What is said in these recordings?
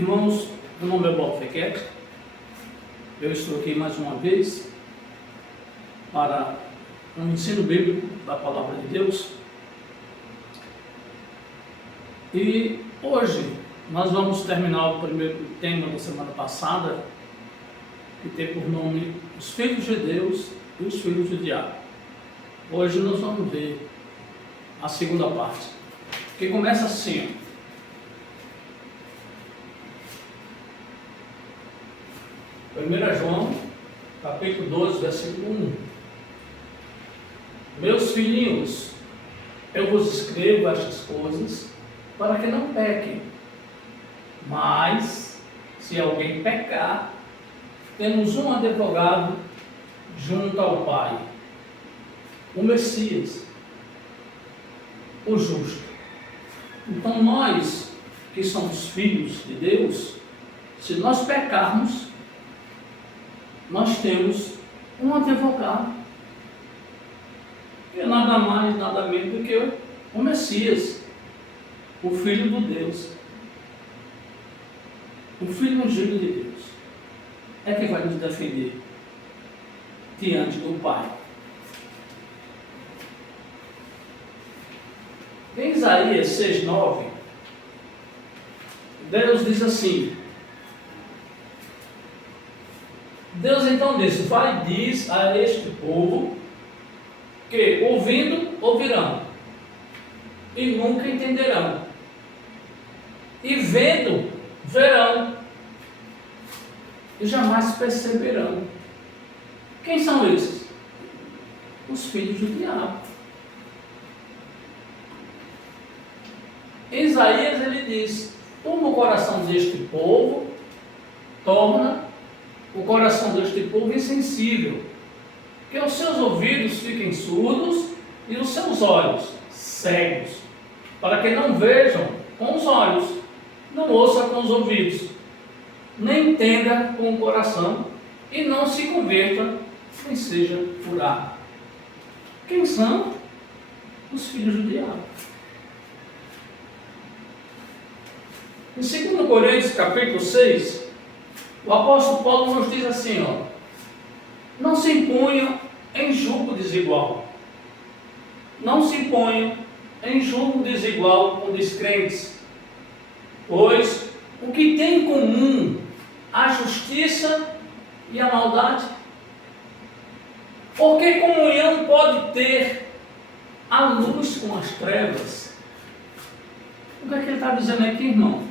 Irmãos, meu nome é Bob Fequete. Eu estou aqui mais uma vez para um ensino bíblico da Palavra de Deus. E hoje nós vamos terminar o primeiro tema da semana passada, que tem por nome Os Filhos de Deus e os Filhos do Diabo. Hoje nós vamos ver a segunda parte, que começa assim, ó. 1 João, capítulo 12, versículo 1. Meus filhinhos, eu vos escrevo estas coisas para que não pequem. Mas, se alguém pecar, temos um advogado junto ao Pai, o Messias, o justo. Então nós, que somos filhos de Deus, se nós pecarmos, nós temos um advogado, que é nada mais, nada menos do que o Messias, o Filho de Deus, o Filho ungido de Deus, é que vai nos defender diante do Pai. Em Isaías 6,9, Deus diz assim, Deus então disse, vai, diz a este povo, que ouvindo, ouvirão, e nunca entenderão, e vendo, verão, e jamais perceberão. Quem são esses? Os filhos do diabo. Em Isaías ele diz, torna o coração deste povo, torna o coração deste povo insensível, que os seus ouvidos fiquem surdos e os seus olhos cegos, para que não vejam com os olhos, não ouçam com os ouvidos, nem entenda com o coração e não se converta, nem seja curado. Quem são? Os filhos do diabo. Em 2 Coríntios capítulo 6, o apóstolo Paulo nos diz assim, ó, não se imponham em julgo desigual. Não se imponham em julgo desigual com descrentes, pois o que tem em comum a justiça e a maldade? Por que comunhão pode ter a luz com as trevas? O que é que ele está dizendo aqui, irmão?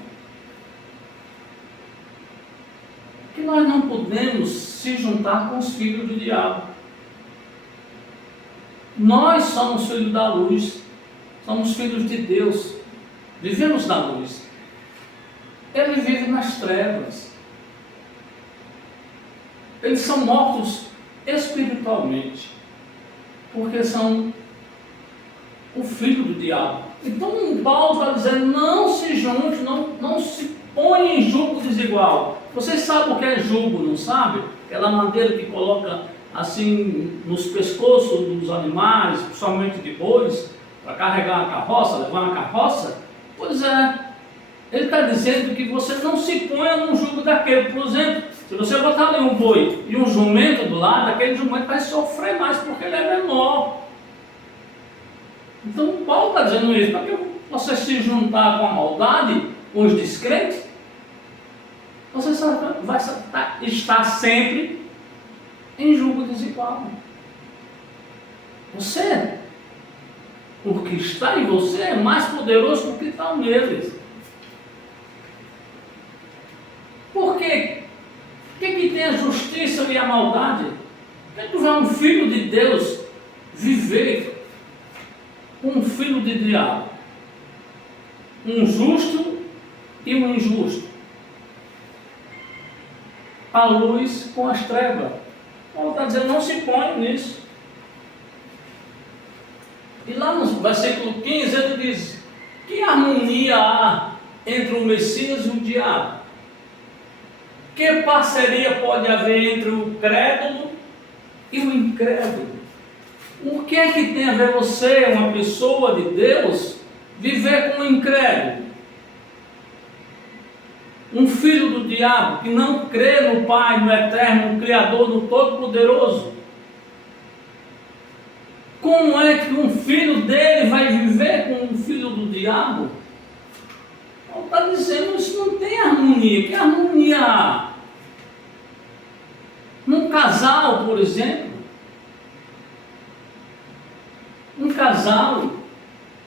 Que nós não podemos se juntar com os filhos do diabo. Nós somos filhos da luz, somos filhos de Deus, vivemos na luz. Ele vive nas trevas. Eles são mortos espiritualmente, porque são o filho do diabo. Então Paulo está dizendo, não se junte, não se põe em julgo desigual. Vocês sabem o que é julgo, não sabe? Aquela madeira que coloca assim nos pescoços dos animais, principalmente de bois, para carregar a carroça, levar uma carroça. Pois é, ele está dizendo que você não se ponha num julgo daquele. Por exemplo, se você botar ali um boi e um jumento do lado, aquele jumento vai sofrer mais porque ele é menor. Então Paulo está dizendo isso, para que você se juntar com a maldade, com os descrentes, você vai estar sempre em julgo desigual. Você, o que está em você é mais poderoso do que está neles. Por quê? O que tem a justiça e a maldade? Por que tu vê um filho de Deus viver com um filho de diabo? Um justo e um injusto. A luz com as trevas. Paulo está dizendo, não se põe nisso. E lá no versículo 15 ele diz, que harmonia há entre o Messias e o diabo? Que parceria pode haver entre o crédulo e o incrédulo? O que é que tem a ver você, uma pessoa de Deus, viver com o incrédulo? um filho do diabo que não crê no Pai, no Eterno, no Criador, no Todo-Poderoso. Como é que um filho dele vai viver com um filho do diabo? Ele está dizendo, isso não tem harmonia. Que harmonia há? Num casal, por exemplo, um casal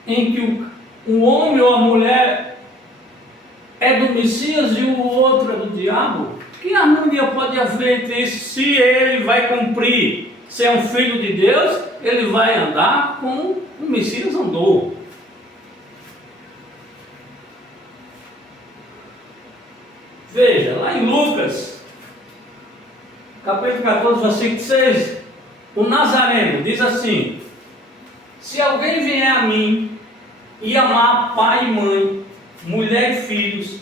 em que o homem ou a mulher é do Messias e o outro é do diabo, que harmonia pode haver entre isso? Se ele vai cumprir, se é um filho de Deus, ele vai andar como o Messias andou. Veja, lá em Lucas, capítulo 14, versículo 6, o Nazareno diz assim: se alguém vier a mim e amar pai e mãe, mulher e filhos,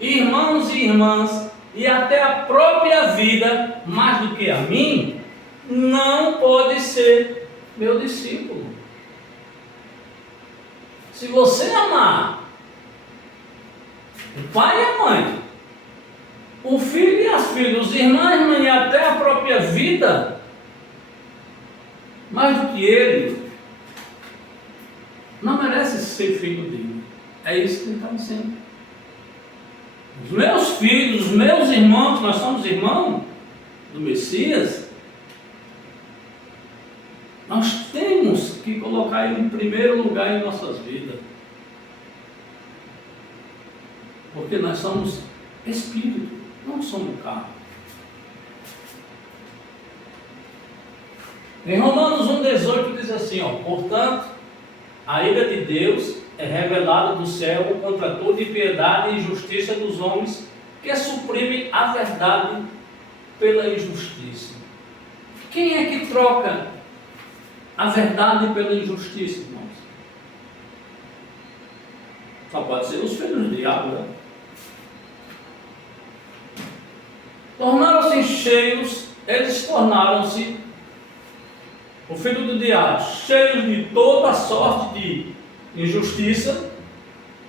irmãos e irmãs, e até a própria vida, mais do que a mim, não pode ser meu discípulo. Se você amar o pai e a mãe, o filho e as filhas, os irmãos e até a própria vida, mais do que ele, não merece ser filho dele. É isso que ele está dizendo. Os meus filhos, os meus irmãos, nós somos irmãos do Messias, nós temos que colocar ele em primeiro lugar em nossas vidas. Porque nós somos espírito, não somos carne. Em Romanos 1,18 diz assim, portanto, a ira de Deus é revelada do céu contra toda impiedade e injustiça dos homens que suprimem a verdade pela injustiça. Quem é que troca a verdade pela injustiça, irmãos? Só pode ser os filhos do diabo, né? Tornaram-se cheios, eles tornaram-se, o filho do diabo, cheios de toda sorte de injustiça,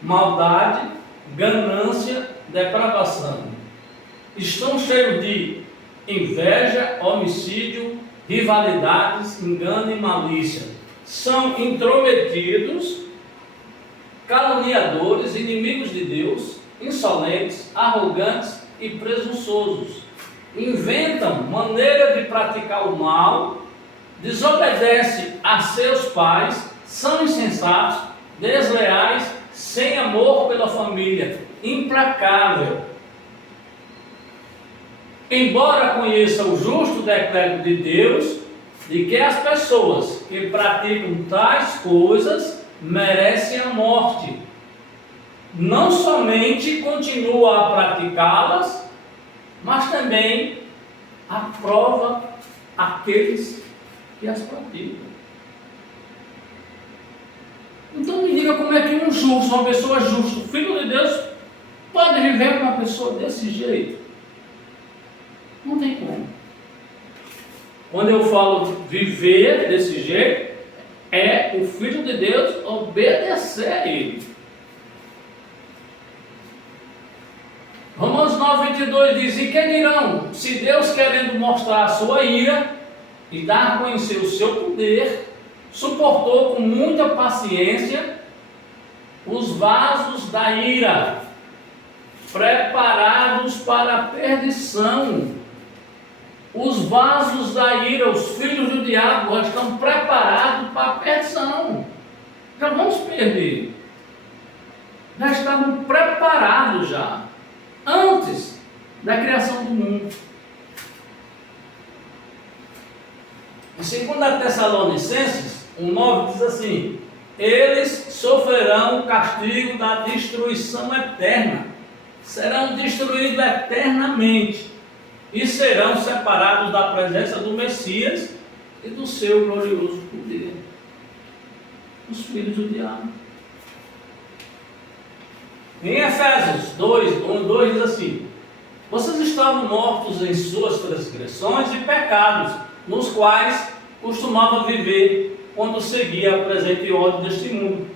maldade, ganância, depravação. Estão cheios de inveja, homicídio, rivalidades, engano e malícia. São intrometidos, caluniadores, inimigos de Deus, insolentes, arrogantes e presunçosos. Inventam maneira de praticar o mal, desobedecem a seus pais, são insensatos, desleais, sem amor pela família, implacável. Embora conheça o justo decreto de Deus, de que as pessoas que praticam tais coisas merecem a morte, não somente continua a praticá-las, mas também aprova aqueles que as praticam. Então me diga como é que um justo, uma pessoa justa, o Filho de Deus, pode viver com uma pessoa desse jeito? Não tem como. Quando eu falo viver desse jeito, é o Filho de Deus obedecer a Ele. Romanos 9,22 diz: e que dirão, se Deus, querendo mostrar a sua ira e dar a conhecer o seu poder, suportou com muita paciência os vasos da ira, preparados para a perdição. Os vasos da ira, os filhos do diabo, já estão preparados para a perdição. Já vamos perder. Já estavam preparados já, antes da criação do mundo. Em 2 Tessalonicenses 1,9 diz assim: eles sofrerão o castigo da destruição eterna, serão destruídos eternamente e serão separados da presença do Messias e do seu glorioso poder. Os filhos do diabo. Em Efésios 2:1-2 diz assim: vocês estavam mortos em suas transgressões e pecados, nos quais costumava viver quando seguia a presente ordem deste mundo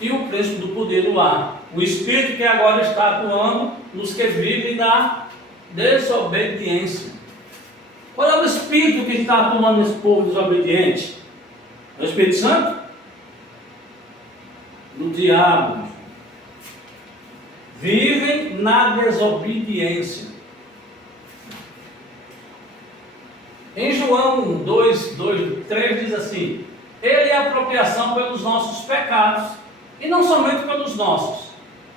e o príncipe do poder do ar, O Espírito que agora está atuando nos que vivem na desobediência. Qual é o Espírito que está atuando nesse povo desobediente? É o Espírito Santo? Do diabo. Vivem na desobediência. Em João 2:3 diz assim: Ele é a apropriação pelos nossos pecados, e não somente pelos nossos,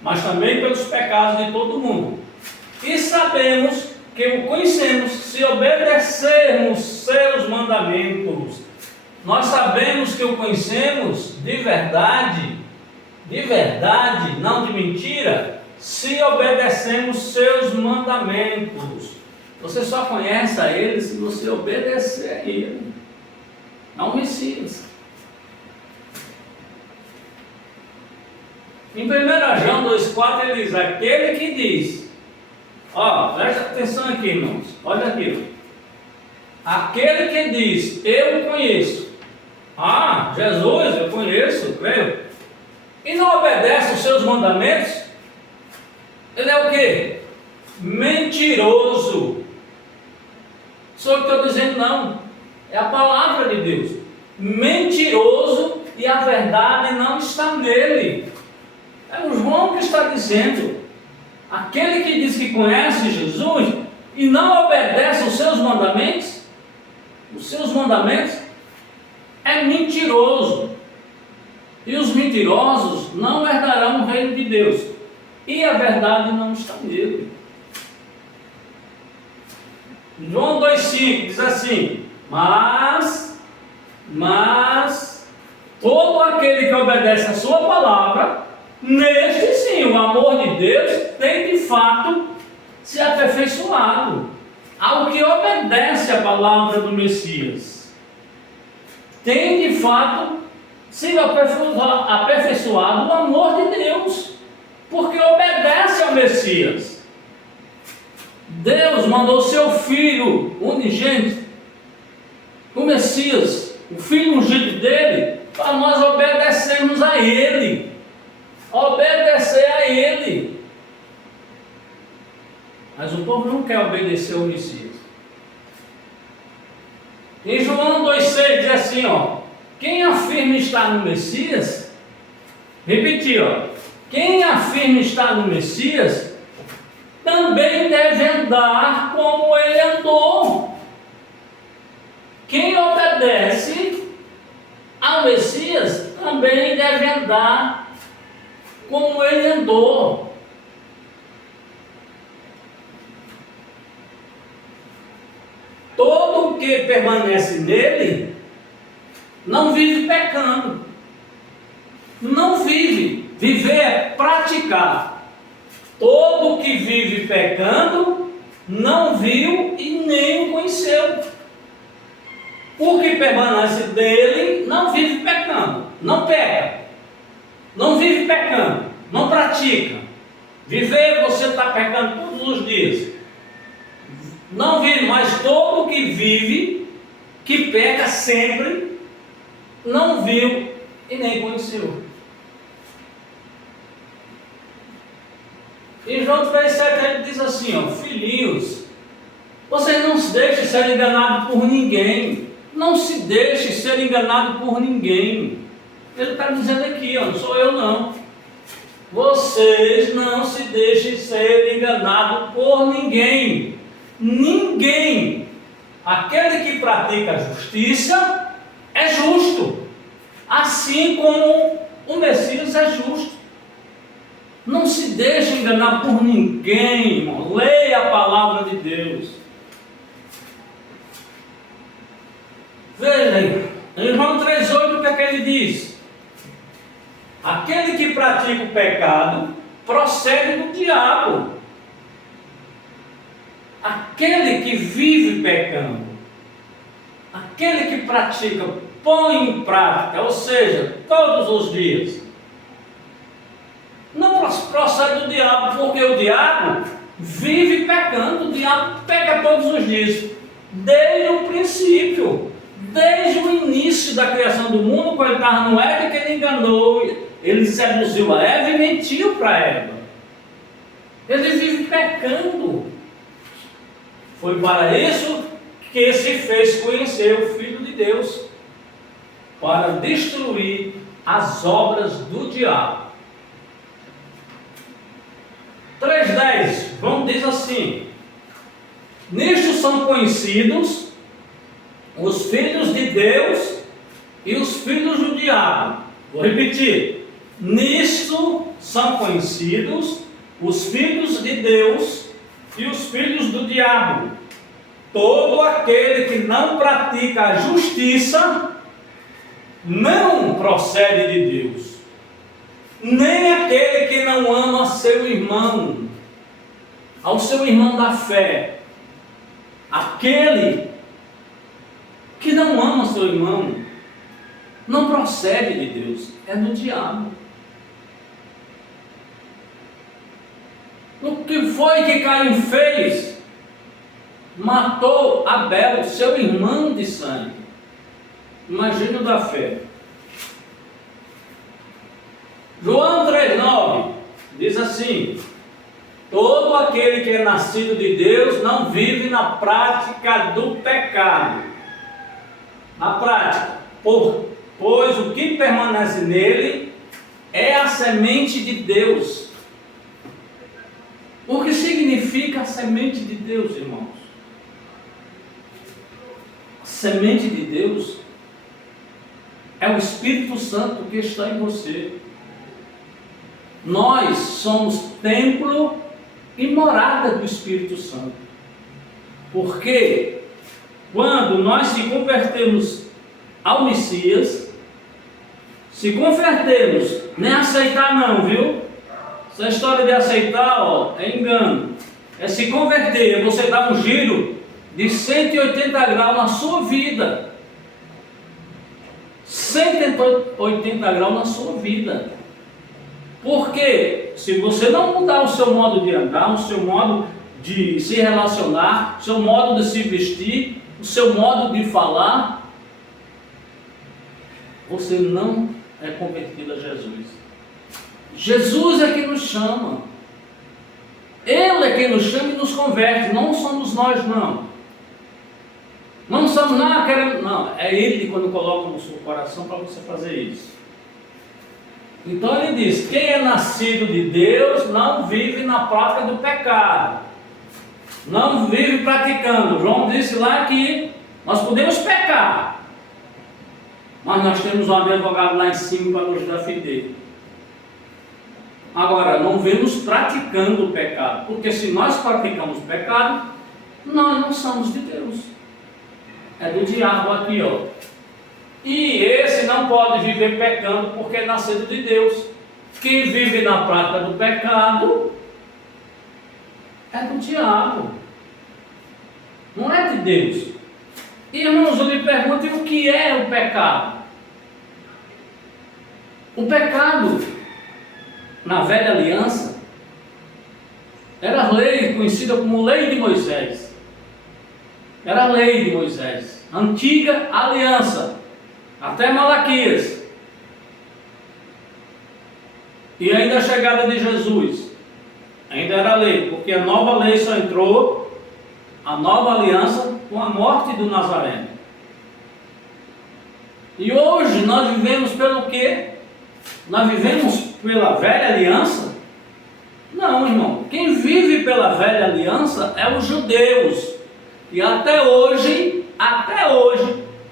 mas também pelos pecados de todo mundo. E sabemos que o conhecemos se obedecermos seus mandamentos. Nós sabemos que o conhecemos de verdade, não de mentira, se obedecemos seus mandamentos. Você só conhece a Ele se você obedecer a Ele, não o Messias. Em 1 João 2,4 ele diz: aquele que diz, presta atenção aqui, irmãos, olha aqui, aquele que diz, eu conheço, Jesus, eu conheço, creio, e não obedece os seus mandamentos, ele é o quê? Mentiroso. Só que estou dizendo não, é a palavra de Deus. Mentiroso, e a verdade não está nele. É o João que está dizendo. Aquele que diz que conhece Jesus e não obedece os seus mandamentos é mentiroso. E os mentirosos não herdarão o reino de Deus. E a verdade não está nele. João 2,5 diz assim: Mas todo aquele que obedece a sua palavra, neste sim, o amor de Deus tem de fato se aperfeiçoado. Ao que obedece a palavra do Messias, tem de fato se aperfeiçoado o amor de Deus, porque obedece ao Messias. Deus mandou seu Filho unigênito, o Messias, o Filho ungido dele, para nós obedecermos a Ele. Obedecer a Ele. Mas o povo não quer obedecer ao Messias. Em João 2,6 diz assim, quem afirma estar no Messias, repetir, quem afirma estar no Messias, também deve andar como ele andou. Quem obedece ao Messias também deve andar como ele andou. Todo o que permanece nele não vive pecando. Não vive. Viver é praticar. Todo o que vive pecando não viu e nem o conheceu. O que permanece dele não vive pecando, não peca, não vive pecando, não pratica. Viver, você está pecando todos os dias. Não vive, mas todo o que vive, que peca sempre, não viu e nem conheceu. Em João 3,7 ele diz assim, filhinhos, vocês não se deixem ser enganados por ninguém. Não se deixe ser enganado por ninguém. Ele está dizendo aqui, não sou eu não. Vocês não se deixem ser enganados por ninguém. Ninguém. Aquele que pratica a justiça é justo. Assim como o Messias é justo. Não se deixe enganar por ninguém, irmão. Leia a palavra de Deus. Veja aí, em João 3,8 o que é que ele diz? Aquele que pratica o pecado procede do diabo. Aquele que vive pecando, aquele que pratica, põe em prática, ou seja, todos os dias, não procede do diabo, porque o diabo vive pecando. O diabo peca todos os dias, desde o princípio. Desde o início da criação do mundo, quando ele estava no Éden, que ele enganou Ele seduziu a Eva e mentiu para Eva. Ele vive pecando. Foi para isso que se fez conhecer o Filho de Deus, para destruir as obras do diabo. 3:10, João diz assim: nisto são conhecidos os filhos de Deus e os filhos do diabo. Vou repetir: nisto são conhecidos os filhos de Deus e os filhos do diabo. Todo aquele que não pratica a justiça não procede de Deus, nem aquele que não ama seu irmão, ao seu irmão da fé. Aquele que não ama seu irmão não procede de Deus, é do diabo. O que foi que Caim fez? Matou Abel, seu irmão de sangue. Imagina o da fé. João 3:9 diz assim: todo aquele que é nascido de Deus não vive na prática do pecado. Na prática, pois o que permanece nele é a semente de Deus. O que significa a semente de Deus, irmãos? A semente de Deus é o Espírito Santo que está em você. Nós somos templo e morada do Espírito Santo. Porque quando nós se convertemos ao Messias, se convertemos, nem aceitar não, viu? Essa história de aceitar, é engano. É se converter, é você dar um giro de 180 graus na sua vida. 180 graus na sua vida. Porque se você não mudar o seu modo de andar, o seu modo de se relacionar, o seu modo de se vestir, o seu modo de falar, você não é convertido a Jesus. Jesus é quem nos chama. Ele é quem nos chama e nos converte. Não somos nós, não. Não somos nós querendo. Não, é Ele quando coloca no seu coração para você fazer isso. Então ele diz: quem é nascido de Deus não vive na prática do pecado. Não vive praticando. João disse lá que nós podemos pecar, mas nós temos um advogado lá em cima para nos defender. Agora, não vemos praticando o pecado, porque se nós praticamos o pecado, nós não somos de Deus. É do diabo aqui, E esse não pode viver pecando porque é nascido de Deus. Quem vive na prática do pecado é do diabo, não é de Deus. Irmãos, eu lhe pergunto: o que é o pecado? O pecado, na velha aliança, era a lei conhecida como lei de Moisés. Era a lei de Moisés, antiga aliança, até Malaquias. E ainda a chegada de Jesus, ainda era a lei, porque a nova lei só entrou, a nova aliança, com a morte do Nazareno. E hoje nós vivemos pelo quê? Nós vivemos pela velha aliança? Não, irmão. Quem vive pela velha aliança é os judeus, que até hoje,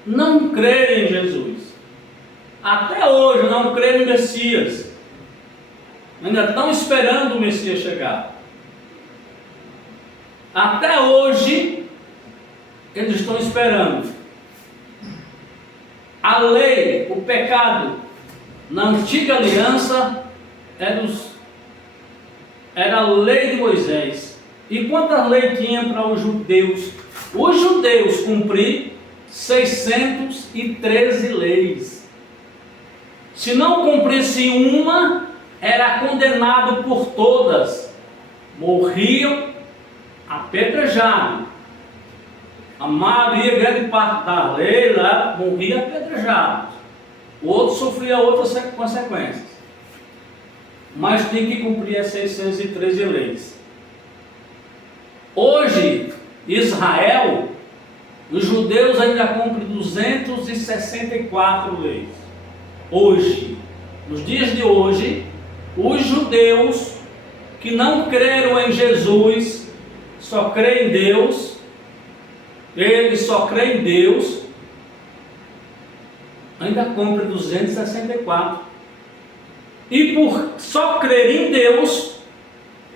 não creem em Jesus. Até hoje não creem no Messias. Ainda estão esperando o Messias chegar. Até hoje, eles estão esperando. A lei, o pecado, na antiga aliança, era a lei de Moisés. E quantas leis tinha para os judeus? Os judeus cumpriram 613 leis. Se não cumprisse uma, era condenado por todas. Morriam apedrejados. A maioria, grande parte da lei lá, morria apedrejado. O outro sofria outras consequências. mas tem que cumprir as 613 leis. Hoje, Israel, os judeus ainda cumprem 264 leis. Hoje, nos dias de hoje, os judeus que não creram em Jesus, só creem em Deus, eles só creem em Deus, ainda cumprem 264. E por só crer em Deus,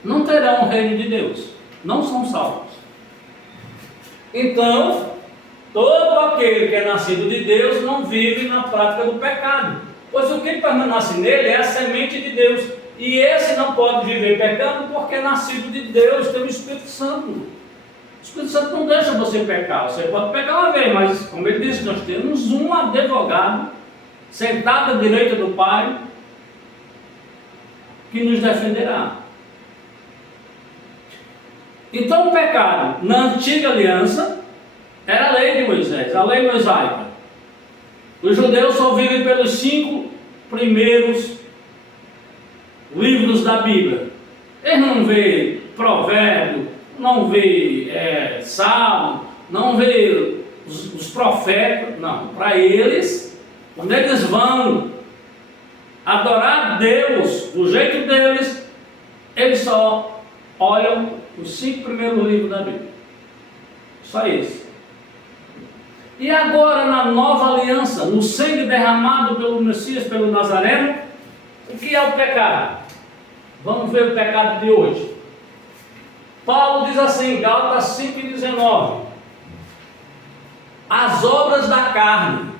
não terão o reino de Deus, não são salvos. Então, todo aquele que é nascido de Deus não vive na prática do pecado, pois o que permanece nele é a semente de Deus, e esse não pode viver pecando porque é nascido de Deus, tem o Espírito Santo. O Espírito Santo não deixa você pecar, você pode pecar uma vez, mas como ele disse, nós temos um advogado sentado à direita do Pai que nos defenderá. Então o pecado na antiga aliança era a lei de Moisés, a lei mosaica. Os judeus só vivem pelos 5 primeiros livros da Bíblia. Eles não vê provérbio, não vê salmo, não vê os profetas, não. Para eles, quando eles vão adorar Deus do jeito deles, eles só olham os 5 primeiros livros da Bíblia. Só isso. E agora, na nova aliança, no sangue derramado pelo Messias, pelo Nazareno, o que é o pecado? Vamos ver o pecado de hoje. Paulo diz assim, Gálatas 5:19: as obras da carne.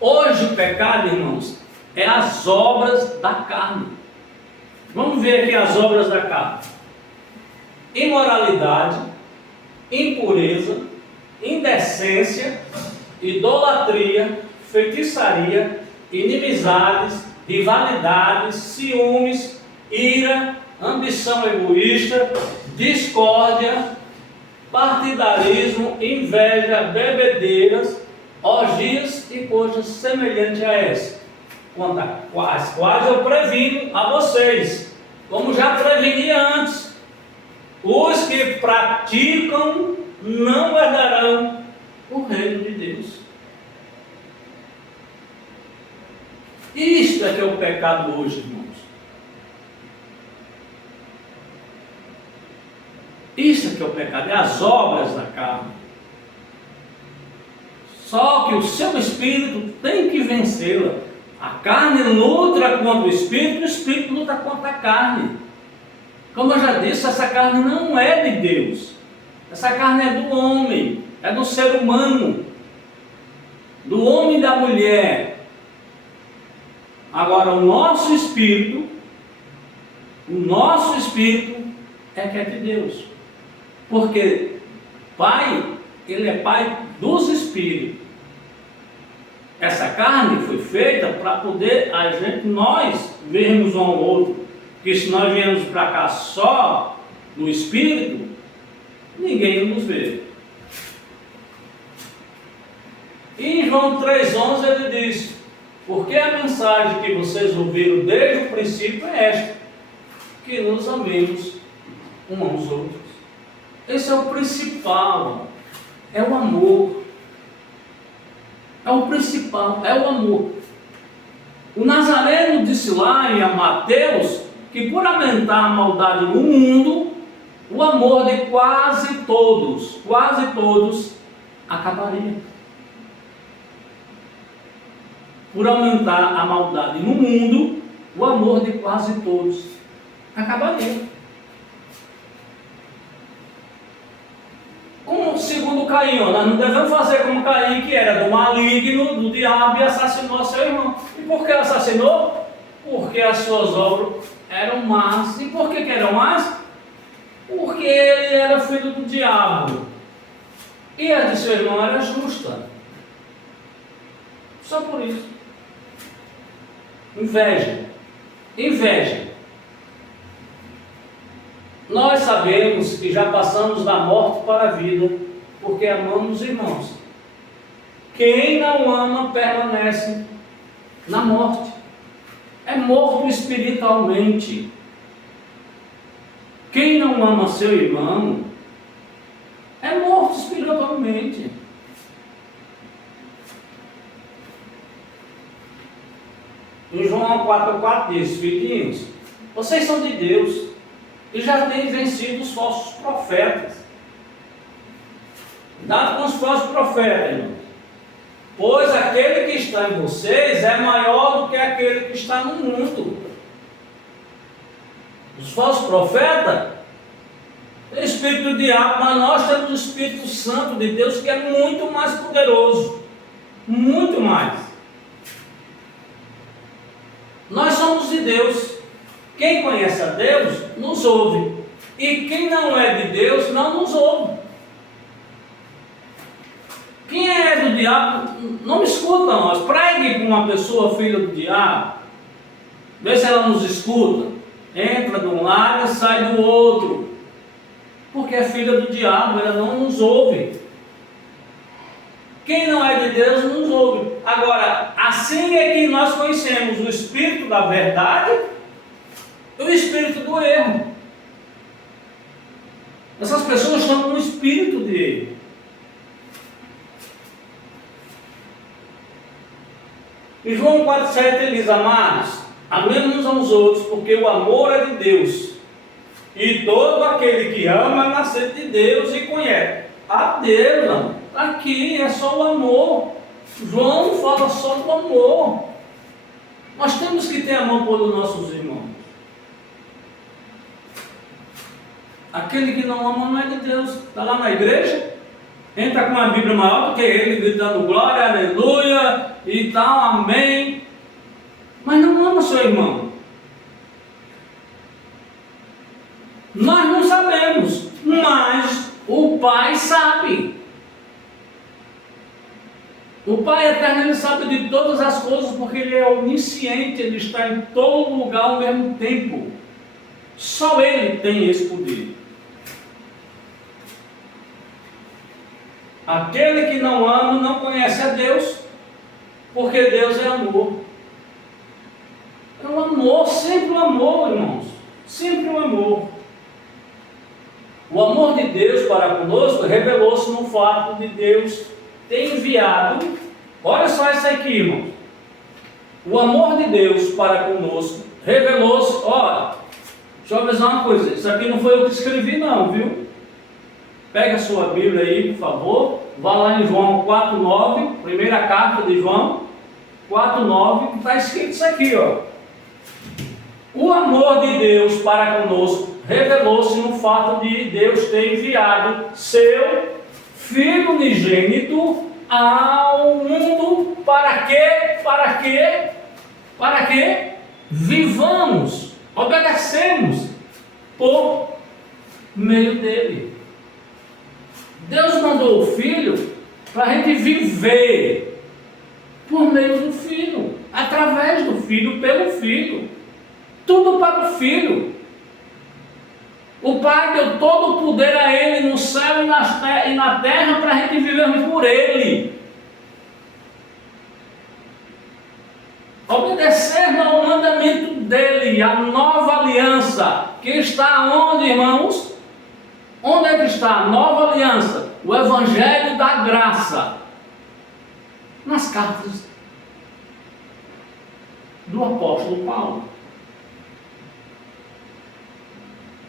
Hoje o pecado, irmãos, é as obras da carne. Vamos ver aqui as obras da carne: imoralidade, impureza, indecência, idolatria, feitiçaria, inimizades, rivalidades, ciúmes, ira, ambição egoísta, discórdia, partidarismo, inveja, bebedeiras, orgias e coisas semelhantes a essa, quanto às quais eu previno a vocês, como já preveni antes: os que praticam não herdarão o reino de Deus. Isto é que é o pecado hoje, irmãos. Isto é que é o pecado, é as obras da carne. Só que o seu espírito tem que vencê-la. A carne luta contra o espírito luta contra a carne. Como eu já disse, essa carne não é de Deus. Essa carne é do homem, é do ser humano, do homem e da mulher. Agora, o nosso espírito é que é de Deus. Porque Pai, Ele é Pai dos espíritos. Essa carne foi feita para poder nós vermos um ao outro. Porque se nós viemos para cá só no espírito, ninguém nos vê. E em João 3,11 ele diz: porque a mensagem que vocês ouviram desde o princípio é esta, que nos amemos uns aos outros. Esse é o principal, é o amor. É o principal, é o amor. O Nazareno disse lá em Mateus que por aumentar a maldade no mundo, o amor de quase todos acabaria. Por aumentar a maldade no mundo, o amor de quase todos acabaria. Como segundo Caim, nós não devemos fazer como Caim, que era do maligno, do diabo, e assassinou seu irmão. E por que assassinou? Porque as suas obras eram más. E por que eram más? Porque ele era filho do diabo. E a de seu irmão era justa. Só por isso. Inveja. Nós sabemos que já passamos da morte para a vida, porque amamos os irmãos. Quem não ama permanece na morte. É morto espiritualmente. Quem não ama seu irmão é morto espiritualmente. Em João 4,4 diz: filhinhos, vocês são de Deus e já têm vencido os falsos profetas. Cuidado com os falsos profetas, irmãos. Pois aquele que está em vocês é maior do que aquele que está no mundo. Os falsos profetas têm o espírito do diabo, mas nós temos o Espírito Santo de Deus, que é muito mais poderoso. Muito mais. Nós somos de Deus. Quem conhece a Deus, nos ouve. E quem não é de Deus, não nos ouve. Quem é do diabo, não me escuta nós. Pregue com uma pessoa filha do diabo. Vê se ela nos escuta. Entra de um lado e sai do outro. Porque é filha do diabo, ela não nos ouve. Quem não é de Deus, nos ouve. Agora, assim é que nós conhecemos o espírito da verdade e o espírito do erro. Essas pessoas estão com um espírito de erro. E João 4,7 ele diz: amados, amemos uns aos outros, porque o amor é de Deus. E todo aquele que ama é nascido de Deus e conhece a Deus. Não. Aqui é só o amor. João fala só do amor. Nós temos que ter amor pelos nossos irmãos. Aquele que não ama não é de Deus. Está lá na igreja, entra com uma Bíblia maior do que ele, gritando glória, aleluia e tal, amém. Mas não ama seu irmão. Nós não sabemos, mas o Pai sabe. O Pai eterno, ele sabe de todas as coisas, porque ele é onisciente, ele está em todo lugar ao mesmo tempo. Só ele tem esse poder. Aquele que não ama não conhece a Deus, porque Deus é amor. É o amor, sempre o amor, irmãos. Sempre o amor. O amor de Deus para conosco revelou-se no fato de Deus ter enviado. Olha só isso aqui, irmãos. O amor de Deus para conosco revelou-se. Olha, deixa eu avisar uma coisa. Isso aqui não foi eu que escrevi, não, viu? Pega a sua Bíblia aí, por favor. Vá lá em João 4,9, primeira carta de João 4,9, que está escrito isso aqui, ó. O amor de Deus para conosco revelou-se no fato de Deus ter enviado seu Filho unigênito ao mundo para que vivamos, obedecemos por meio dele. Deus mandou o Filho para a gente viver por meio do Filho, através do Filho, pelo Filho. Tudo para o Filho. O Pai deu todo o poder a Ele no céu e na terra para a gente viver por Ele. Obedecer ao mandamento dEle, a nova aliança, que está onde, irmãos? Onde é que está a nova aliança? O Evangelho da Graça. Nas cartas do apóstolo Paulo.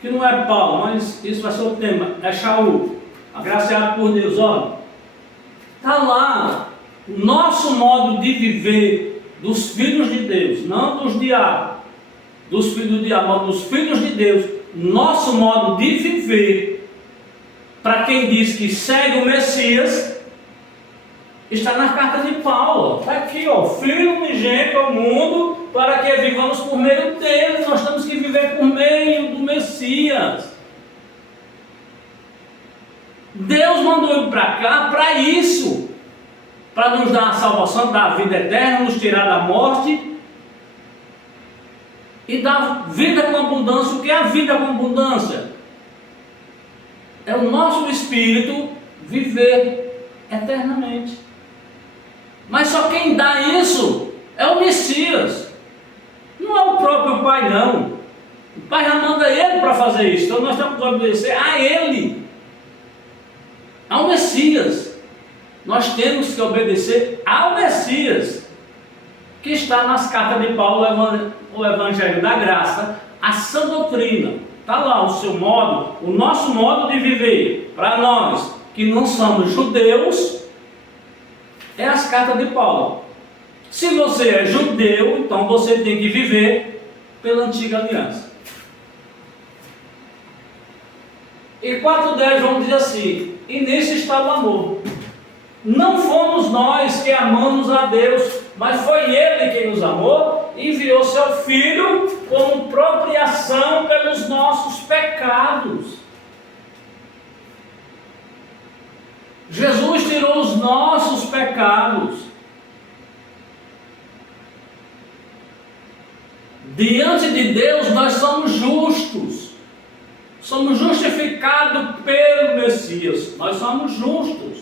Que não é Paulo, mas isso vai ser o tema. É Shaul, agraciado por Deus. Olha, está lá o nosso modo de viver dos filhos de Deus, não dos diabos, dos filhos do diabo, mas dos filhos de Deus. Nosso modo de viver, para quem diz que segue o Messias, está na carta de Paulo. Está aqui, ó, Filho unigênito ao mundo, para que vivamos por meio dele. Nós temos que viver por meio do Messias. Deus mandou ele para cá para isso, para nos dar a salvação, dar a vida eterna, nos tirar da morte e dar vida com abundância. O que é a vida com abundância? É o nosso espírito viver eternamente. Mas só quem dá isso é o Messias. Não é o próprio Pai, não. Pai já manda Ele para fazer isso. Então nós temos que obedecer a Ele, ao Messias. Nós temos que obedecer ao Messias, que está nas cartas de Paulo, o Evangelho da Graça, a sã doutrina. Está lá o seu modo, o nosso modo de viver. Para nós que não somos judeus, é as cartas de Paulo. Se você é judeu, então você tem que viver pela antiga aliança. E 4:10 vamos dizer assim: e nisso está o amor. Não fomos nós que amamos a Deus, mas foi Ele quem nos amou e enviou seu Filho como propriação pelos nossos pecados. Jesus tirou os nossos pecados. Diante de Deus nós somos justos. Somos justificados pelo Messias. Nós somos justos.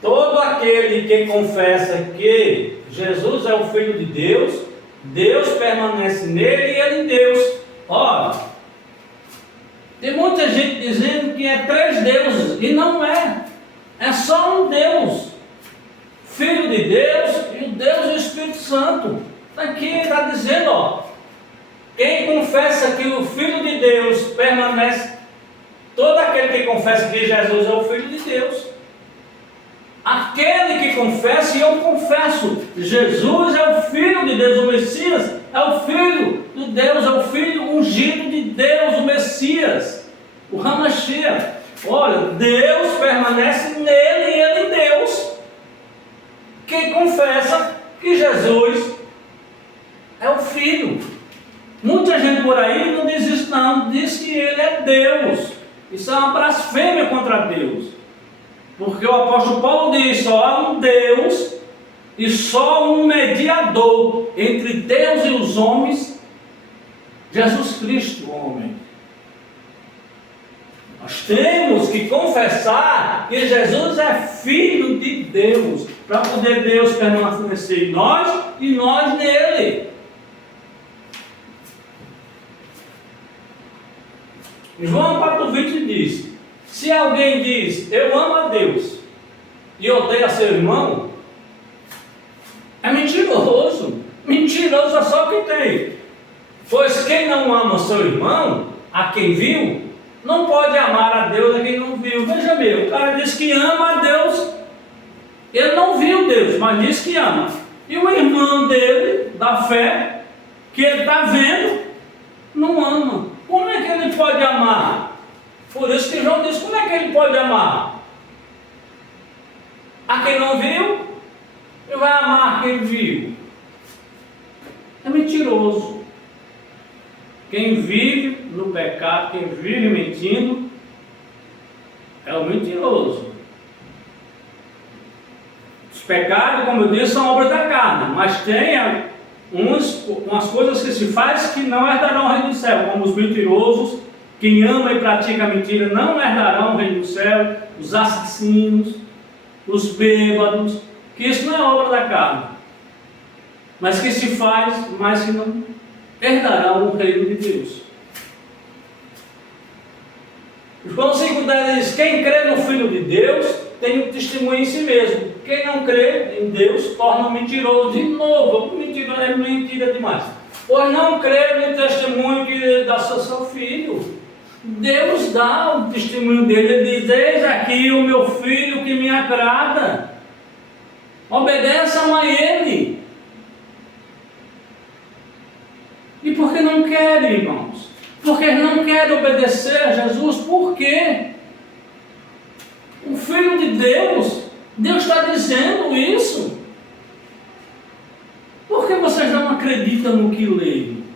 Todo aquele que confessa que Jesus é o Filho de Deus, Deus permanece nele e ele em Deus. Ora, tem muita gente dizendo que é 3 deuses, e não é. É só um Deus. Filho de Deus e o Deus do Espírito Santo. Aqui está dizendo, ó, quem confessa que o Filho de Deus permanece, todo aquele que confessa que Jesus é o Filho de Deus. Aquele que confessa, e eu confesso, Jesus é o Filho de Deus, o Messias é o Filho de Deus, é o Filho ungido de Deus, o Messias, o Hamashiach. Olha, Deus permanece nele e ele em Deus. Quem confessa que Jesus é o Filho. Muita gente por aí não diz isso não, diz que ele é Deus. Isso é uma blasfêmia contra Deus. Porque o apóstolo Paulo diz: só há um Deus e só um mediador entre Deus e os homens, Jesus Cristo, homem. Nós temos que confessar que Jesus é Filho de Deus, para poder Deus permanecer em nós e nós nele. João 4:20 diz: se alguém diz, eu amo a Deus, e odeia seu irmão, é mentiroso. Mentiroso é só quem tem. Pois quem não ama seu irmão, a quem viu, não pode amar a Deus a quem não viu. Veja bem, o cara diz que ama a Deus, ele não viu Deus, mas diz que ama. E o irmão dele, da fé, que ele está vendo, não ama. Como é que ele pode amar? Por isso que João diz: como é que ele pode amar? A quem não viu, ele vai amar quem viu. É mentiroso. Quem vive no pecado, quem vive mentindo, é o mentiroso. Os pecados, como eu disse, são obras da carne, mas tem umas coisas que se faz que não herdarão o reino do céu, como os mentirosos. Quem ama e pratica a mentira não herdarão o reino do céu, os assassinos, os bêbados, que isso não é obra da carne, mas que se faz, mas que não herdarão o reino de Deus. João 5,10 diz: quem crê no Filho de Deus tem um testemunho em si mesmo. Quem não crê em Deus torna mentiroso. De novo, mentira é mentira demais. Pois não crê no testemunho que dá seu filho. Deus dá o testemunho dele, ele diz: eis aqui o meu filho que me agrada, obedeçam a ele. E por que não querem, irmãos? Porque não querem obedecer a Jesus. Por quê? O Filho de Deus, Deus está dizendo isso. Por que vocês não acreditam no que leem?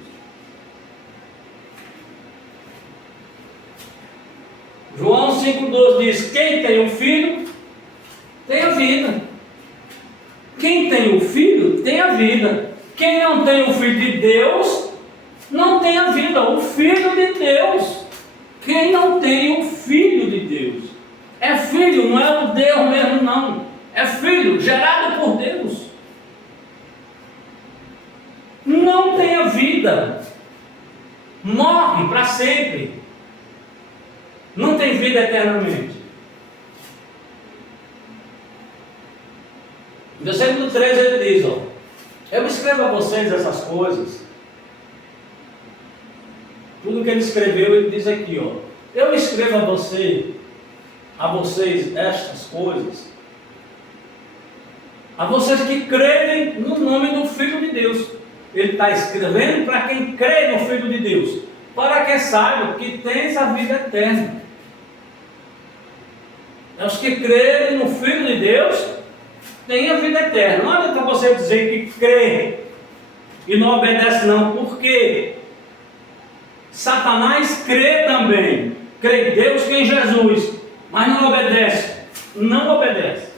João 5,12 diz: quem tem o Filho, tem a vida. Quem tem o Filho, tem a vida. Quem não tem o Filho de Deus, não tem a vida. O Filho de Deus. Quem não tem o Filho de Deus é filho, não é o Deus mesmo, não. É filho, gerado por Deus. vida, morre para sempre. Não tem vida eternamente. No versículo 13 ele diz, eu escrevo a vocês essas coisas. Tudo que ele escreveu, ele diz aqui, eu escrevo a vocês estas coisas, a vocês que crerem no nome do Filho de Deus. Ele está escrevendo para quem crê no Filho de Deus, para que saibam que tens a vida eterna. É os que crerem no Filho de Deus têm a vida eterna. Não adianta você dizer que crê e não obedece não, porque Satanás crê também, crê em Deus, crê em Jesus, mas não obedece, não obedece.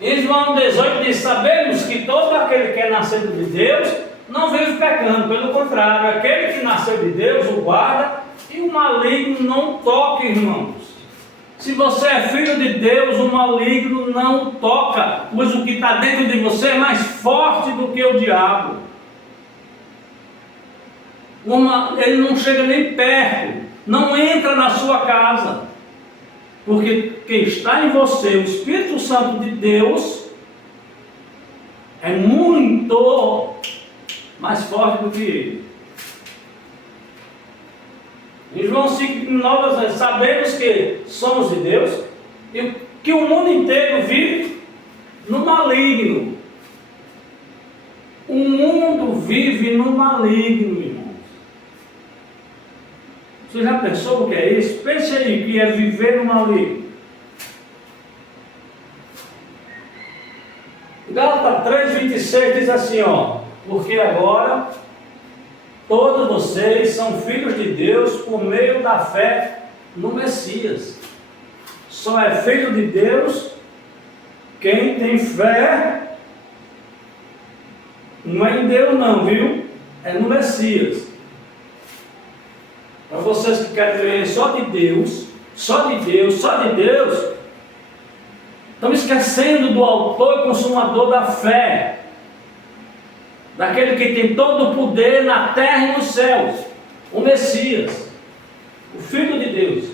Em João 18 diz, sabemos que todo aquele que é nascido de Deus não vive pecando, pelo contrário, aquele que nasceu de Deus o guarda e o maligno não toca, irmãos. Se você é filho de Deus, o maligno não o toca, pois o que está dentro de você é mais forte do que o diabo. Ele não chega nem perto, não entra na sua casa, porque quem está em você, o Espírito Santo de Deus, é muito mais forte do que ele. Em João 5,9 sabemos que somos de Deus e que o mundo inteiro vive no maligno. O mundo vive no maligno, irmãos. Você já pensou o que é isso? Pense aí, que é viver no maligno. Gálatas 3,26 diz assim, porque agora todos vocês são filhos de Deus por meio da fé no Messias. Só é filho de Deus quem tem fé, não é em Deus não, viu? É no Messias. Para vocês que querem ver só de Deus, só de Deus, só de Deus, estão esquecendo do autor e consumador da fé, daquele que tem todo o poder na terra e nos céus, o Messias, o Filho de Deus.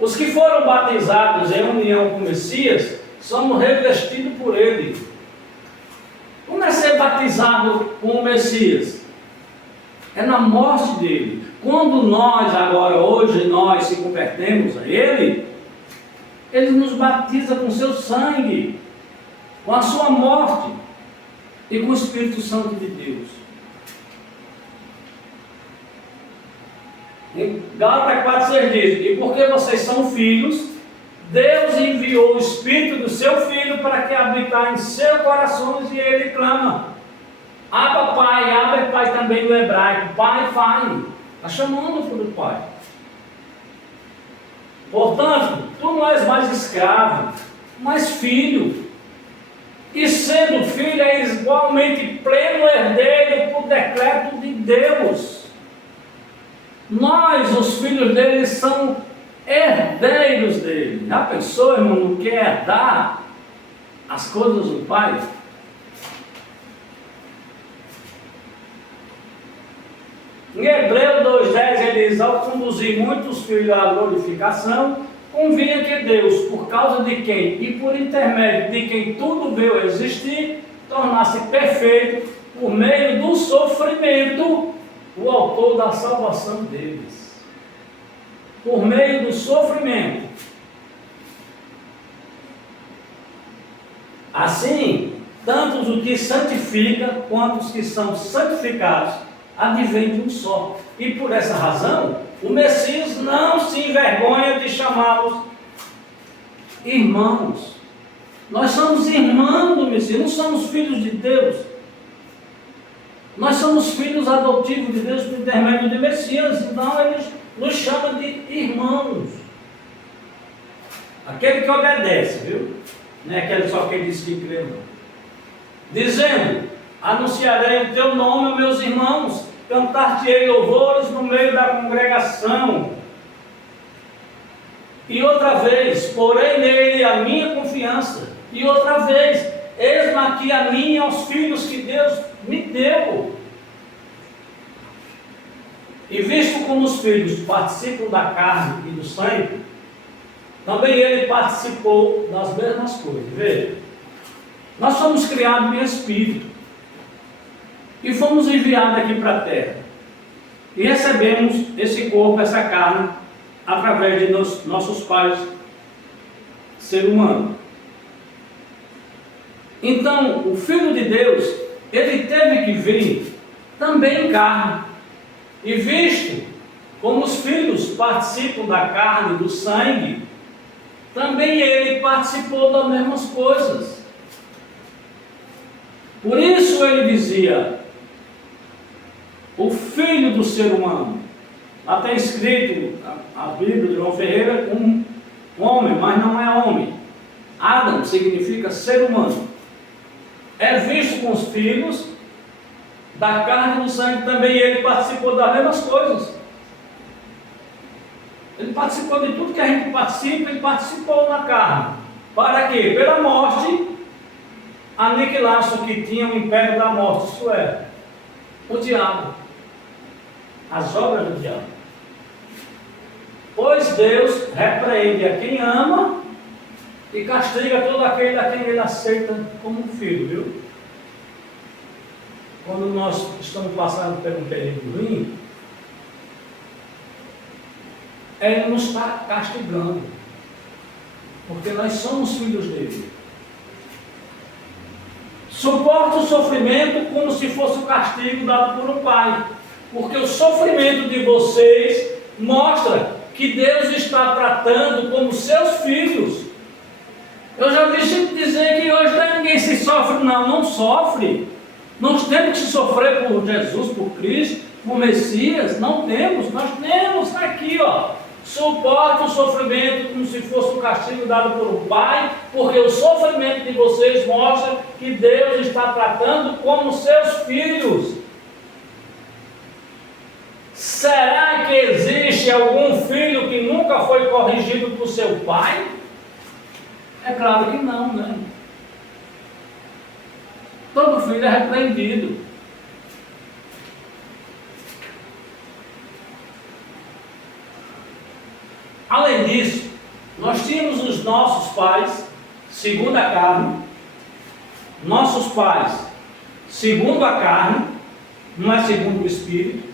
Os que foram batizados em união com o Messias, somos revestidos por ele. Como é ser batizado com o Messias? É na morte dele. Quando nós agora, hoje, nós se convertemos a ele, ele nos batiza com seu sangue, com a sua morte e com o Espírito Santo de Deus. Em Gálatas 4,6 diz, e porque vocês são filhos, Deus enviou o Espírito do seu Filho para que habitar em seus corações, e ele clama, Abba Pai. Abba é Pai também no hebraico, Pai, Pai, está chamando por Pai. Portanto, tu não és mais escravo, mas filho, e sendo filho és igualmente pleno herdeiro por decreto de Deus. Nós, os filhos dele, são herdeiros dele. Já pensou, irmão, no que é herdar as coisas do Pai? Em Hebreus 2,10 ele diz, ao conduzir muitos filhos à glorificação, convinha que Deus, por causa de quem e por intermédio de quem tudo veio existir, tornasse perfeito, por meio do sofrimento, o autor da salvação deles. Por meio do sofrimento. Assim, tanto os que santifica, quanto os que são santificados, advém de um só. E por essa razão, o Messias não se envergonha de chamá-los irmãos. Nós somos irmãos do Messias, não somos filhos de Deus. Nós somos filhos adotivos de Deus por intermédio de Messias, então ele nos chama de irmãos. Aquele que obedece, viu? Não é aquele só que diz que crê, não. Dizendo, anunciarei o teu nome aos meus irmãos, cantar-te-ei louvores no meio da congregação. E outra vez, porém nele a minha confiança. E outra vez, eis-me aqui a mim e aos filhos que Deus me deu. E visto como os filhos participam da carne e do sangue, também ele participou das mesmas coisas. Veja, nós fomos criados em espírito e fomos enviados aqui para a terra e recebemos esse corpo, essa carne, através de nossos pais, ser humano. Então, o Filho de Deus, ele teve que vir também em carne. E visto como os filhos participam da carne e do sangue, também ele participou das mesmas coisas. Por isso ele dizia, o filho do ser humano. Até escrito a Bíblia de João Ferreira, um homem, mas não é homem. Adam significa ser humano. É visto com os filhos da carne e do sangue, também ele participou das mesmas coisas. Ele participou de tudo que a gente participa, ele participou na carne. Para quê? Pela morte, aniquilasse o que tinha o império da morte, isso é, o diabo, as obras do diabo. Pois Deus repreende a quem ama e castiga todo aquele a quem ele aceita como um filho, viu? Quando nós estamos passando por um período ruim, ele nos está castigando, porque nós somos filhos dele. Suporta o sofrimento como se fosse o castigo dado por um pai, porque o sofrimento de vocês mostra que Deus está tratando como seus filhos. Eu já vi gente dizer que hoje ninguém se sofre, não sofre. Nós temos que sofrer por Jesus, por Cristo, por Messias. Não temos, nós temos aqui, suporta o sofrimento como se fosse um castigo dado por um pai, porque o sofrimento de vocês mostra que Deus está tratando como seus filhos. Será que existe algum filho que nunca foi corrigido por seu pai? É claro que não, né? Todo filho é repreendido. Além disso, nós tínhamos os nossos pais, segundo a carne, nossos pais, segundo a carne, não é segundo o Espírito,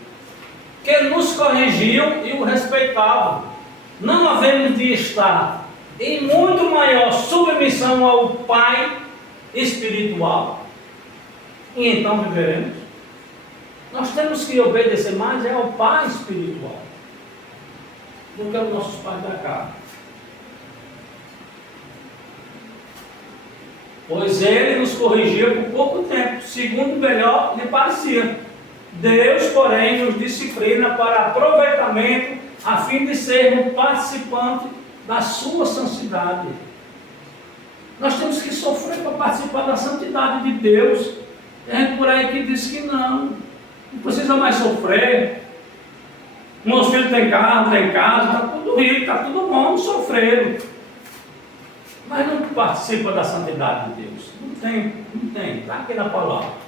que nos corrigiam e o respeitavam. Não havemos de estar em muito maior submissão ao Pai espiritual, e então viveremos. Nós temos que obedecer mais ao Pai espiritual do que aos nossos pais da carne. Pois ele nos corrigia por pouco tempo, segundo melhor lhe parecia. Deus, porém, nos disciplina para aproveitamento, a fim de sermos participantes da sua santidade. Nós temos que sofrer para participar da santidade de Deus. Tem gente por aí que diz que não precisa mais sofrer. Meus filhos têm carro, têm casa, está tudo rico, está tudo bom, sofreram. Mas não participa da santidade de Deus. Não tem, está aqui na palavra.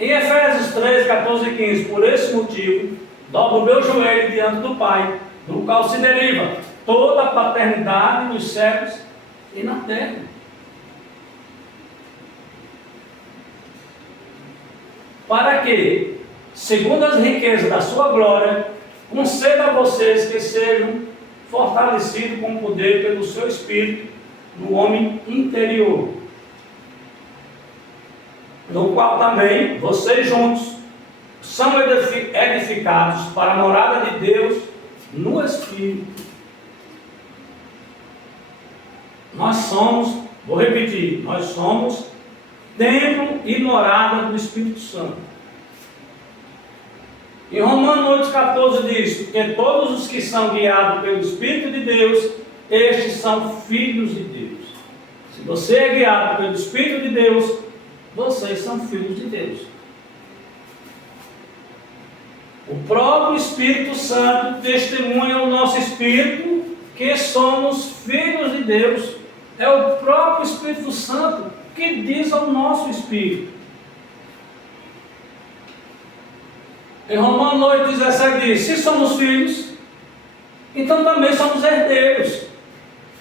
Em Efésios 3, 14 e 15, por esse motivo, dobro o meu joelho diante do Pai, do qual se deriva toda a paternidade nos céus e na terra. Para que, segundo as riquezas da sua glória, conceda a vocês que sejam fortalecidos com poder pelo seu Espírito no homem interior, no qual também vocês juntos são edificados para a morada de Deus no Espírito. Nós somos, vou repetir, nós somos templo e morada do Espírito Santo. Em Romanos 8,14 diz que todos os que são guiados pelo Espírito de Deus, estes são filhos de Deus. Se você é guiado pelo Espírito de Deus, vocês são filhos de Deus. O próprio Espírito Santo testemunha ao nosso espírito que somos filhos de Deus. É o próprio Espírito Santo que diz ao nosso espírito. Em Romanos 8,17 diz: se somos filhos, então também somos herdeiros.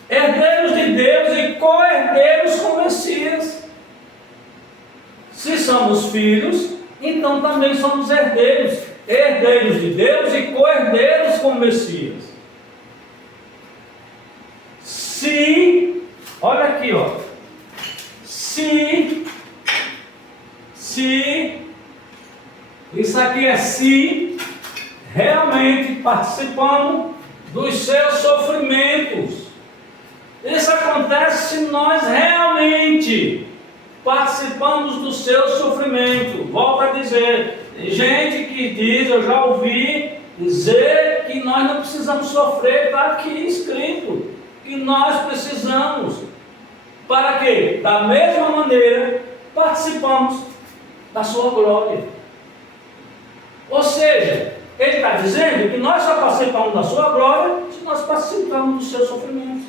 Herdeiros de Deus e co-herdeiros com o Messias. Se somos filhos, então também somos herdeiros. Herdeiros de Deus e co-herdeiros com o Messias. Se, olha aqui, ó. Se, isso aqui é se realmente participamos dos seus sofrimentos. Isso acontece se nós realmente participamos do seu sofrimento. Volto a dizer, tem gente que diz, eu já ouvi dizer que nós não precisamos sofrer, está aqui escrito, que nós precisamos. Para quê? Da mesma maneira, participamos da sua glória. Ou seja, ele está dizendo que nós só participamos da sua glória se nós participamos dos seus sofrimentos.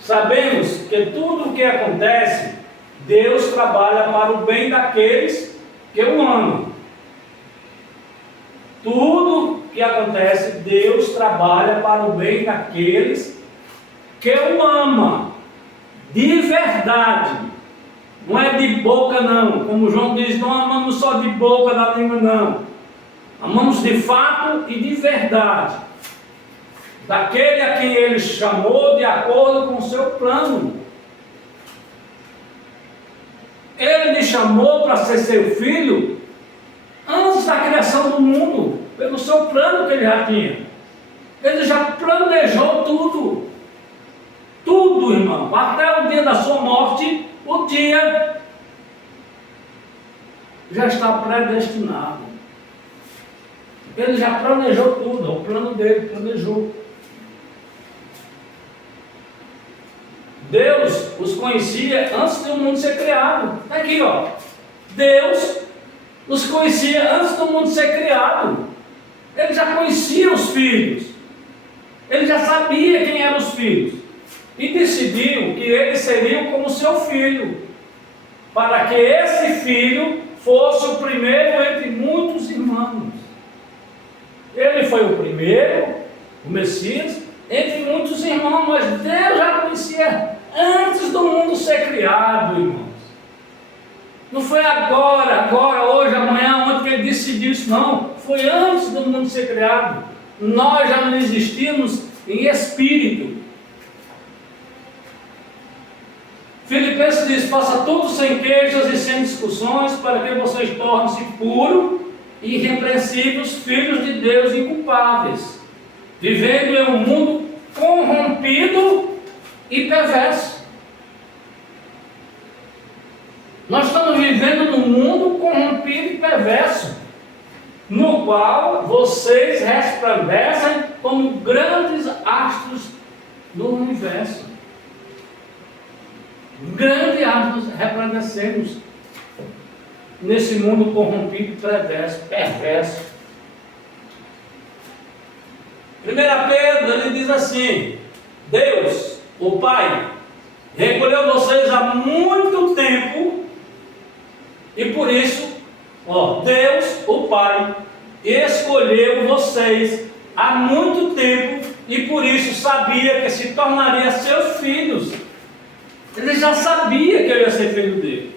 Sabemos que tudo o que acontece, Deus trabalha para o bem daqueles que o amam. Tudo que acontece, Deus trabalha para o bem daqueles que o amam. De verdade. Não é de boca não. Como João diz, não amamos só de boca da língua não. Amamos de fato e de verdade. Daquele a quem ele chamou de acordo com o seu plano. Ele me chamou para ser seu filho antes da criação do mundo, pelo seu plano que ele já tinha. Ele já planejou tudo. Tudo, irmão. Até o dia da sua morte, o dia já está predestinado. Ele já planejou tudo. O plano dele planejou. Deus os conhecia antes do mundo ser criado. Está aqui, ó. Deus os conhecia antes do mundo ser criado. Ele já conhecia os filhos. Ele já sabia quem eram os filhos. E decidiu que eles seriam como seu filho. Para que esse filho fosse o primeiro entre muitos irmãos. Ele foi o primeiro, o Messias, entre muitos irmãos. Mas Deus já conhecia antes do mundo ser criado, irmãos. Não foi agora, hoje, amanhã, ontem que ele decidiu isso, não. Foi antes do mundo ser criado. Nós já não existimos em espírito. Filipenses diz: faça tudo sem queixas e sem discussões, para que vocês tornem-se puros e irrepreensíveis, filhos de Deus inculpáveis, vivendo em um mundo corrompido e perverso. Nós estamos vivendo num mundo corrompido e perverso, no qual vocês resplandecem como grandes astros no universo. Grandes astros resplandecemos nesse mundo corrompido e perverso. 1 Pedro, ele diz assim: Deus, o Pai, recolheu vocês há muito tempo, e por isso, Deus, o Pai, escolheu vocês há muito tempo, e por isso sabia que se tornaria seus filhos. Ele já sabia que eu ia ser filho dele,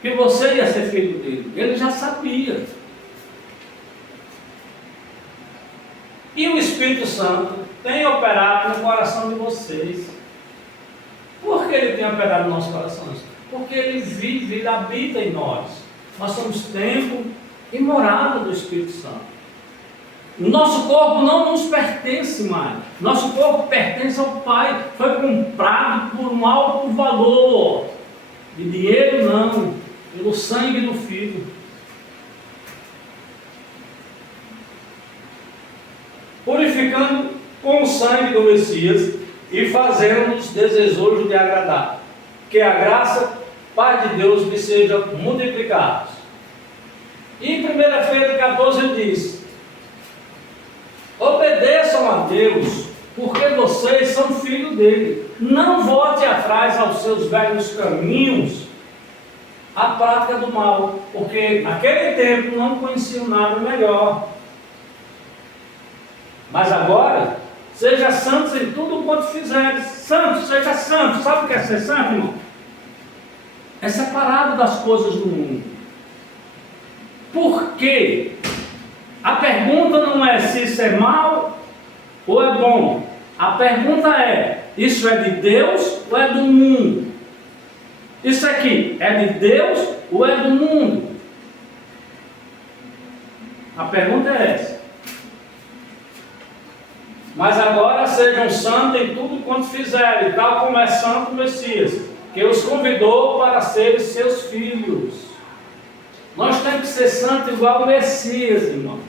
que você ia ser filho dele. Ele já sabia. E o Espírito Santo tem operado no coração de vocês. Por que ele tem operado nos nossos corações? Porque ele vive, ele habita em nós. Nós somos templo e morada do Espírito Santo. O nosso corpo não nos pertence mais. Nosso corpo pertence ao Pai. Foi comprado por um alto valor. De dinheiro não, pelo sangue do Filho. Purificando com o sangue do Messias e fazendo-nos desejos de agradar. Que a graça, Pai de Deus, lhe seja multiplicada. E em 1 Pedro 14 ele diz: obedeçam a Deus porque vocês são filhos dele. Não volte atrás aos seus velhos caminhos, a prática do mal, porque naquele tempo não conheciam nada melhor. Mas agora, seja santos em tudo quanto fizeres. Santo, seja santo. Sabe o que é ser santo, irmão? É separado das coisas do mundo. Por quê? A pergunta não é se isso é mal ou é bom. A pergunta é, isso é de Deus ou é do mundo? Isso aqui é de Deus ou é do mundo? A pergunta é essa. Mas agora sejam santos em tudo quanto fizerem, tal como é santo o Messias, que os convidou para serem seus filhos. Nós temos que ser santos igual o Messias, irmão.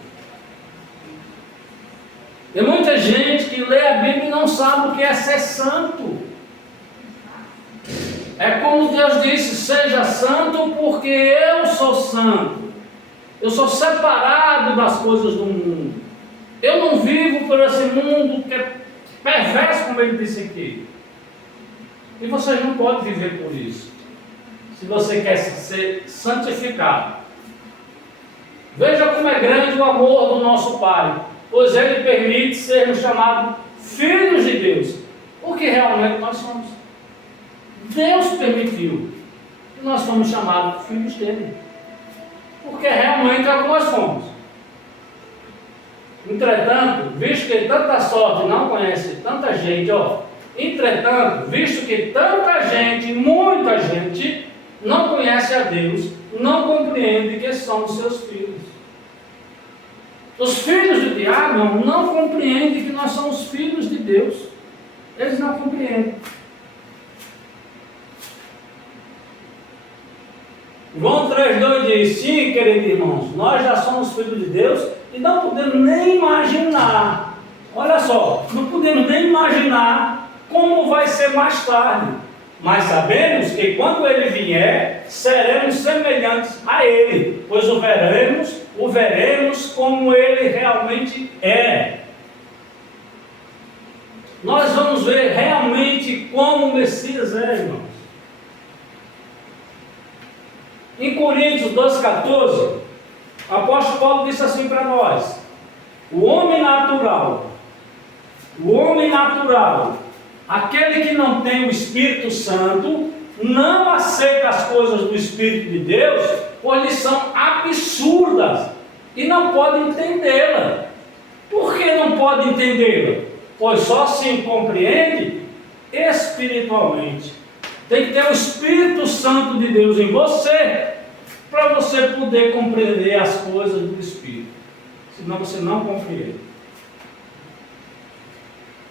Tem muita gente que lê a Bíblia e não sabe o que é ser santo. É como Deus disse, seja santo porque eu sou santo. Eu sou separado das coisas do mundo. Eu não vivo por esse mundo que é perverso, como ele disse aqui. E vocês não podem viver por isso. Se você quer ser santificado. Veja como é grande o amor do nosso Pai, pois Ele permite sermos chamados filhos de Deus, o que realmente nós somos. Deus permitiu que nós fomos chamados filhos dele, porque realmente é o que nós fomos. Entretanto, visto que tanta sorte não conhece tanta gente, entretanto, visto que tanta gente, muita gente, não conhece a Deus, não compreende que são seus filhos. Os filhos do diabo não compreendem que nós somos filhos de Deus. Eles não compreendem. João 3,2 diz, sim, queridos irmãos, nós já somos filhos de Deus e não podemos nem imaginar, olha só, não podemos nem imaginar como vai ser mais tarde, mas sabemos que quando Ele vier, seremos semelhantes a Ele, pois o veremos como Ele realmente é. Nós vamos ver realmente como o Messias é, irmãos. Em Coríntios 12,14, o apóstolo Paulo disse assim para nós: o homem natural, aquele que não tem o Espírito Santo, não aceita as coisas do Espírito de Deus, pois lhes são absurdas e não pode entendê-la. Por que não pode entendê-la? Pois só se compreende espiritualmente. Tem que ter o Espírito Santo de Deus em você, para você poder compreender as coisas do Espírito. Senão você não compreende.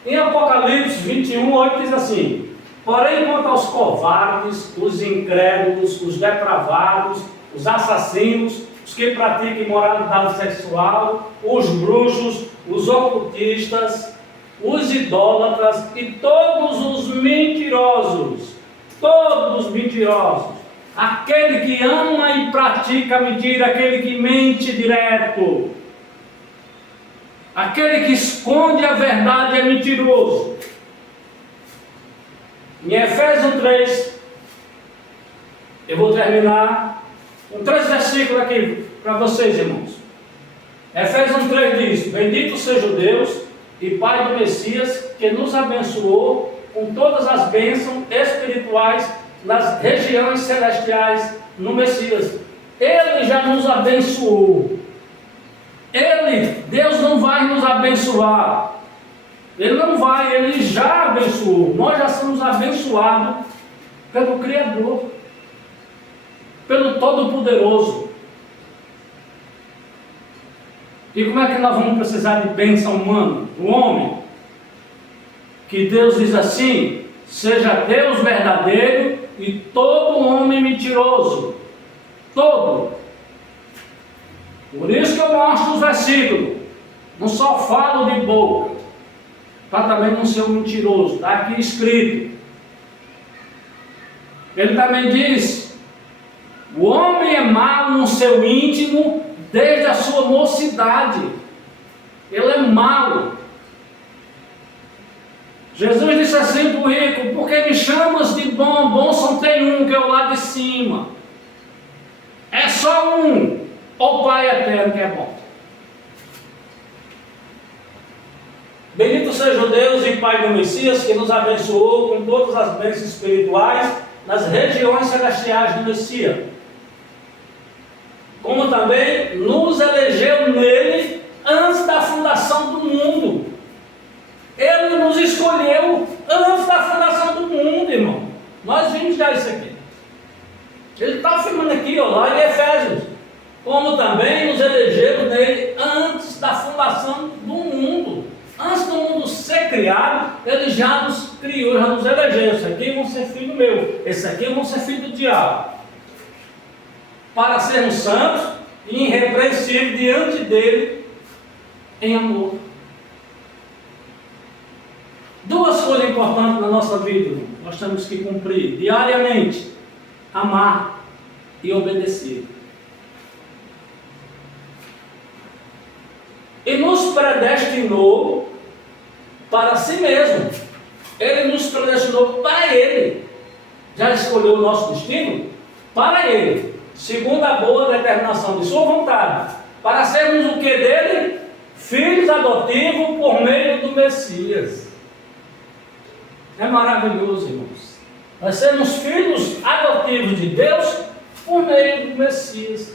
Em Apocalipse 21:8 diz assim: porém, quanto aos covardes, os incrédulos, os depravados, os assassinos, os que praticam imoralidade sexual, os bruxos, os ocultistas, os idólatras e todos os mentirosos, aquele que ama e pratica mentira, aquele que mente direto, aquele que esconde a verdade é mentiroso. Em Efésios 3, eu vou terminar com 3 versículos aqui para vocês, irmãos. Efésios 3 diz: bendito seja o Deus e Pai do Messias, que nos abençoou com todas as bênçãos espirituais nas regiões celestiais no Messias. Ele já nos abençoou. Deus não vai nos abençoar. Ele não vai, Ele já abençoou. Nós já somos abençoados pelo Criador, pelo Todo-Poderoso. E como é que nós vamos precisar de bênção humana? O homem, que Deus diz assim: seja Deus verdadeiro e todo homem mentiroso. Todo. Por isso que eu mostro os versículos. Não só falo de boca, para também não ser um mentiroso. Está aqui escrito. Ele também diz: o homem é mau no seu íntimo desde a sua mocidade. Ele é mau. Jesus disse assim para o rico: porque me chamas de bom? Bom só tem um, que é o lá de cima. É só um, o Pai eterno que é bom. Bendito seja o Deus e Pai do Messias, que nos abençoou com todas as bênçãos espirituais nas regiões celestiais do Messias, como também nos elegeu nele antes da fundação do mundo. Ele nos escolheu antes da fundação do mundo, irmão. Nós vimos já isso aqui. Ele está afirmando aqui, ó, lá em Efésios, como também nos elegeu nele antes da fundação do mundo. Antes do mundo ser criado, ele já nos criou, já nos elegeu. Esse aqui vão ser filho meu, esse aqui vão ser filho do diabo, para sermos santos e irrepreensíveis diante dele em amor. Duas coisas importantes na nossa vida, nós temos que cumprir diariamente: amar e obedecer. E nos predestinou para si mesmo. Ele nos predestinou para Ele. Já escolheu o nosso destino para Ele, segundo a boa determinação de sua vontade, para sermos o que dele? Filhos adotivos por meio do Messias. É maravilhoso, irmãos. Nós sermos filhos adotivos de Deus por meio do Messias.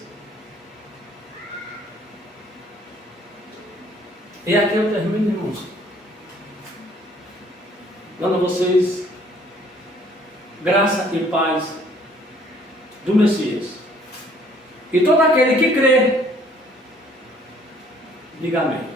E aqui eu termino, irmãos, dando a vocês graça e paz do Messias. E todo aquele que crê, diga amém.